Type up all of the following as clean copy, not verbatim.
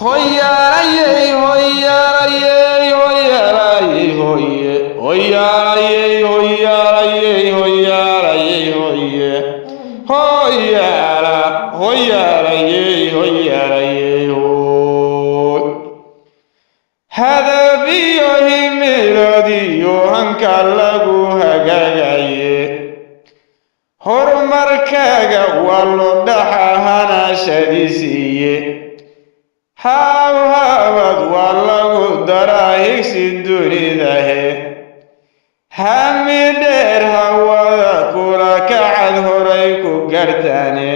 hoyaraye hoyaraye hoyaraye hoye hoyaraye hoyaraye hoyaraye hoye hoyara hoyaraye hoyaraye hoy hadabiyo himiladiyo hanka lagu hagagaye horumarkaaga waa loo dhaxahanashadiisiiye haabhaabad waa lagu daraa higsi dunidahe hami dheer hawada kula kacad horay ku gartaane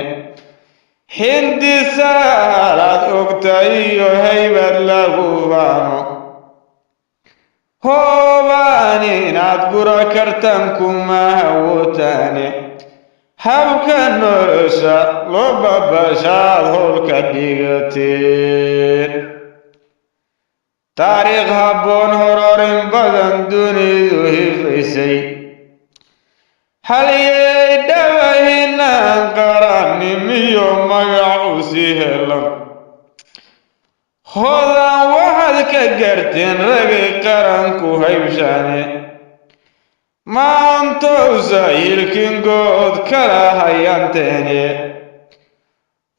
hindisaalaad ogta iyo haybad lagu baano hoobaan inaad gura kartan kuma hawootaane habka nolosha loo babashaad howlka dhigateen taariikh habboon hororin badan dunidu hifaysay halyey dhawahinaan qarannimiyo magacu si helan hodan waxaad ka garteen ragay qaranku haybshaane maantowsa hilkingood kala hayanteene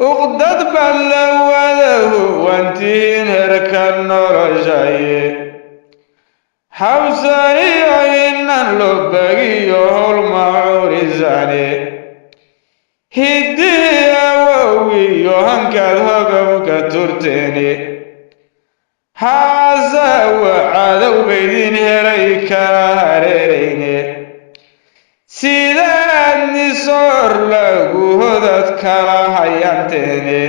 uqdad baad la wadahu wantihiin herka noloshaye habsaniyo inan loo bagiyo howl macuurisaane hiddii awowiyo hankaad hogowka turteene haasawa cadowbaydin helay kala hareerayne sidaad nisoor lagu hodad kala hayanteene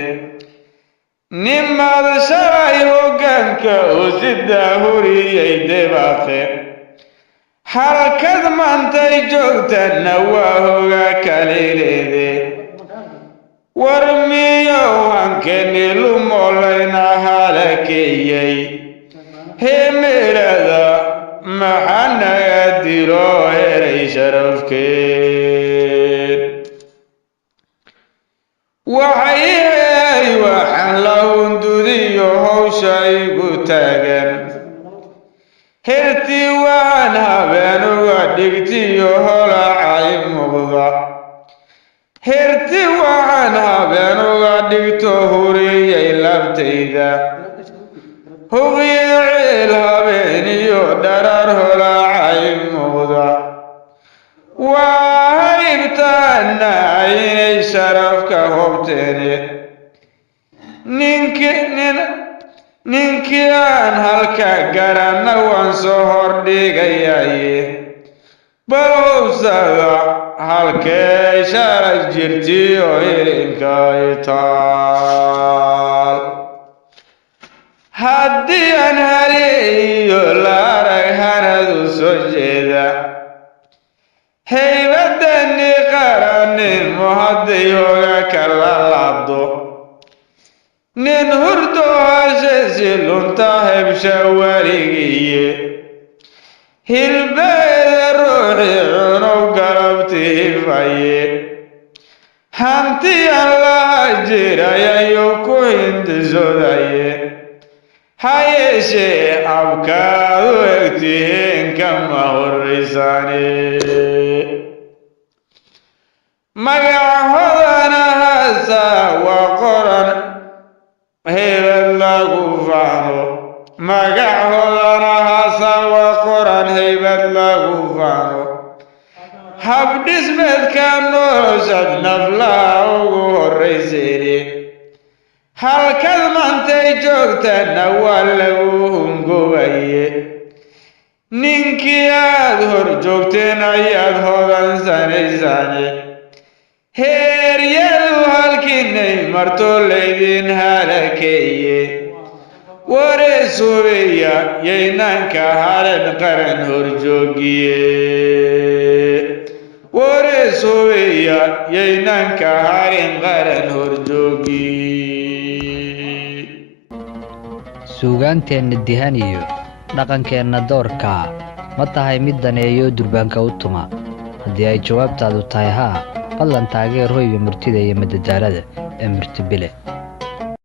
nimaad shalay hoggaanka oo sidaa huriyay debaaqe halkad maantay joogtanna waa hoga kalileede war miyow hankeni lumolayna halakeeyey hemelada maxaa naga dilo helay sharafkeen waxay waxaan la hundudiyo howsha igu taagan hertii waan habeen uga dhigtiyo holacay muuqda hertii waxaan habeen uga dhigto huriyay labtayda hubiyo ciil habeeniyo dharar holacay muuqda waa haybtaana inay sharafka hobteene ninkii aan halka garanna waan soo hordhigayaye bal hubsada halkay sharaf jirtiyo hilinkay taal haddii aan haleeyo la arag hanadu soo jeeda haybadani qarannimo hadday hoga kala laabdo nin hurdo hashesi lunta hebsha weligiye hilbeeda ruuxi cunow galabti hifaye hanti aan laha jirayayo ku hindisodaye ha yeeshee abkaad u egtihiin kama horraysaane magacahodana haasaa waa qoran haybad lagu faano magacahodana haasaa waa qoran haybad lagu faano habdhismeedka noloshad naflaha ugu horrayseene halkad maantay joogtanna waa lagu hungowaye ninkii aad hor joogteen ayaad hodansanaysaane heeryadu halkiinay marto laydin halakeeye wareesubiya yaynanka halen qaran horjoogiye wareesubiya yaynanka halen qaran horjoogiye suugaanteenna dihan iyo dhaqankeenna doorka ma tahay mid daneeyo durbaanka u tuma haddii ay jawaabtaadu tahay haa fadlan taageer hoyga murtida iyo madadaalada ee Murti Bile.